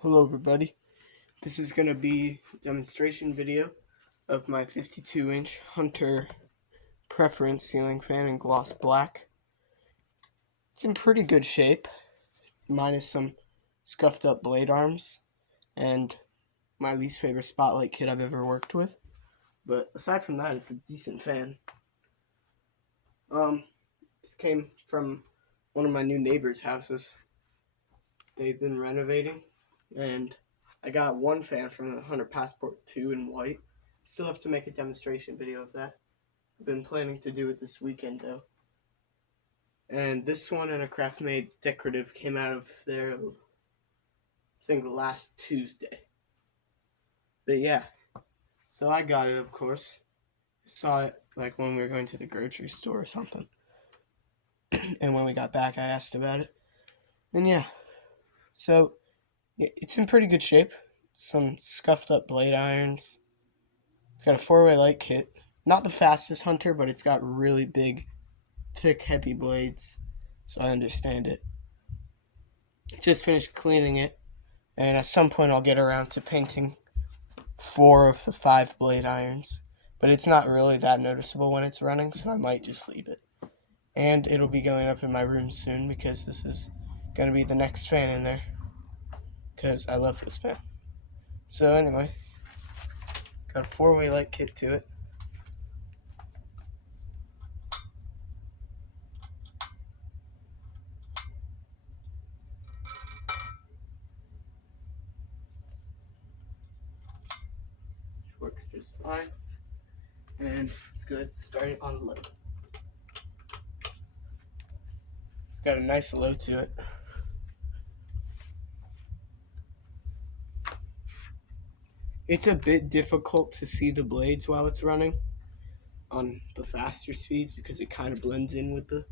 Hello everybody, this is going to be a demonstration video of my 52-inch Hunter Preference ceiling fan in gloss black. It's in pretty good shape, minus some scuffed up blade arms and my least favorite spotlight kit I've ever worked with. But aside from that, it's a decent fan. It came from one of my new neighbor's houses. They've been renovating, and I got one fan from the Hunter Passport 2 in white. Still have to make a demonstration video of that. I've been planning to do it this weekend though. And this one and a Craftmade decorative came out of there, I think, last Tuesday. But yeah, so I got it, of course. I saw it like when we were going to the grocery store or something. And when we got back, I asked about it. And yeah, so it's in pretty good shape. Some scuffed up blade irons. It's got a 4-way light kit. Not the fastest Hunter, but it's got really big, thick, heavy blades, so I understand it. Just finished cleaning it, and at some point I'll get around to painting 4 of the 5 blade irons, but it's not really that noticeable when it's running, so I might just leave it. And it'll be going up in my room soon because this is going to be the next fan in there, because I love this fan. So anyway, got a 4-way light kit to it. Which works just fine. And it's good. Start it on low. It's got a nice low to it. It's a bit difficult to see the blades while it's running on the faster speeds because it kind of blends in with the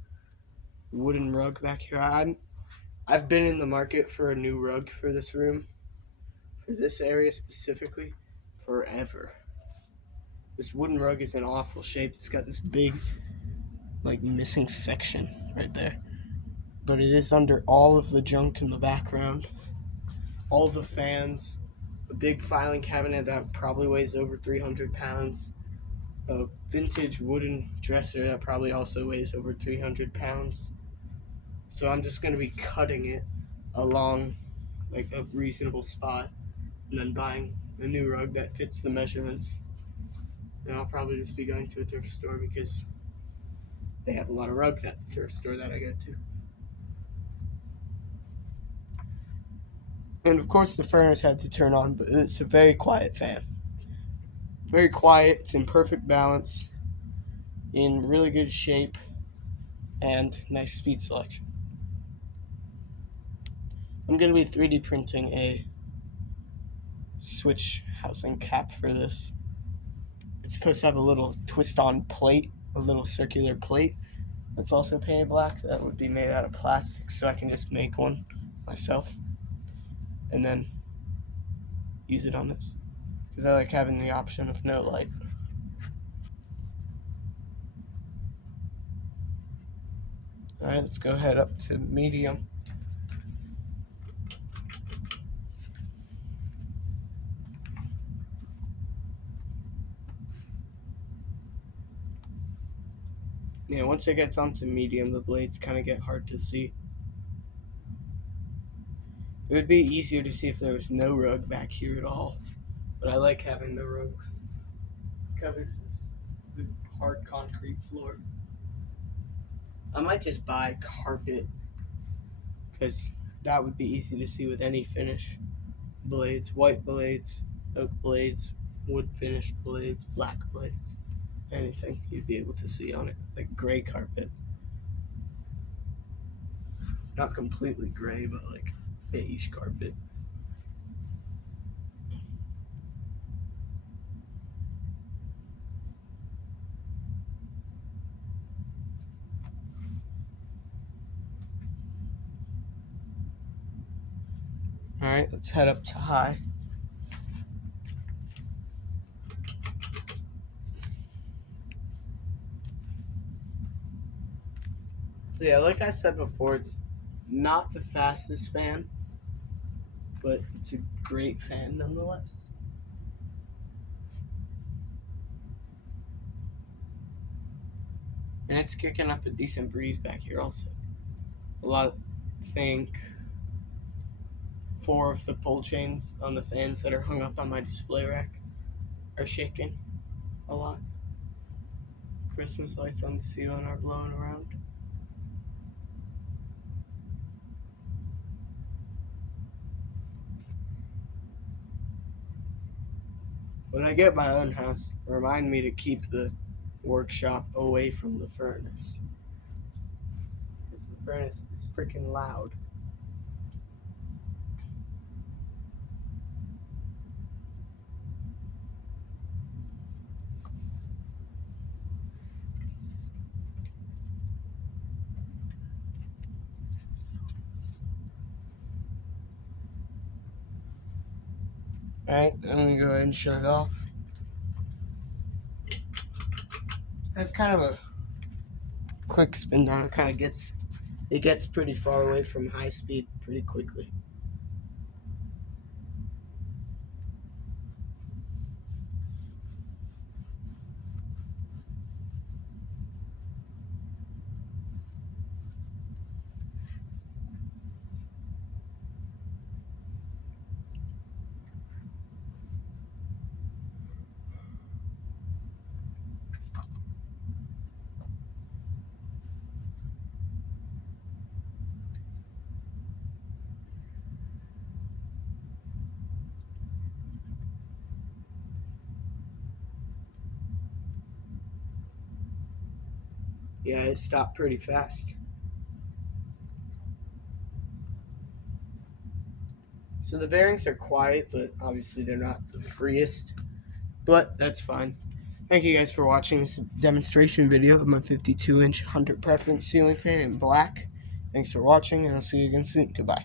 wooden rug back here. I've been in the market for a new rug for this room, for this area specifically, forever. This wooden rug is in awful shape. It's got this big, missing section right there. But it is under all of the junk in the background. All the fans, a big filing cabinet that probably weighs over 300 pounds, a vintage wooden dresser that probably also weighs over 300 pounds. So I'm just going to be cutting it along a reasonable spot and then buying a new rug that fits the measurements. And I'll probably just be going to a thrift store because they have a lot of rugs at the thrift store that I go to. And of course the furnace had to turn on, but it's a very quiet fan. Very quiet, it's in perfect balance, in really good shape, and nice speed selection. I'm going to be 3D printing a switch housing cap for this. It's supposed to have a little twist-on plate, a little circular plate that's also painted black. That would be made out of plastic, so I can just make one myself and then use it on this, because I like having the option of no light. Alright, let's go ahead up to medium. Once it gets onto medium, the blades kind of get hard to see. It would be easier to see if there was no rug back here at all, but I like having the rugs. It covers the hard concrete floor. I might just buy carpet, because that would be easy to see with any finish. Blades, white blades, oak blades, wood finished blades, black blades, anything you'd be able to see on it, like gray carpet. Not completely gray, but like beige carpet. Alright, let's head up to high. So yeah, like I said before, it's not the fastest fan, but it's a great fan nonetheless. And it's kicking up a decent breeze back here also. I think 4 of the pull chains on the fans that are hung up on my display rack are shaking a lot. Christmas lights on the ceiling are blowing around. When I get my own house, remind me to keep the workshop away from the furnace. Because the furnace is freaking loud. Alright, I'm going to go ahead and shut it off. That's kind of a quick spin down. It gets pretty far away from high speed pretty quickly. Yeah, it stopped pretty fast. So the bearings are quiet, but obviously they're not the freest. But that's fine. Thank you guys for watching this demonstration video of my 52-inch Hunter Preference ceiling fan in black. Thanks for watching, and I'll see you again soon. Goodbye.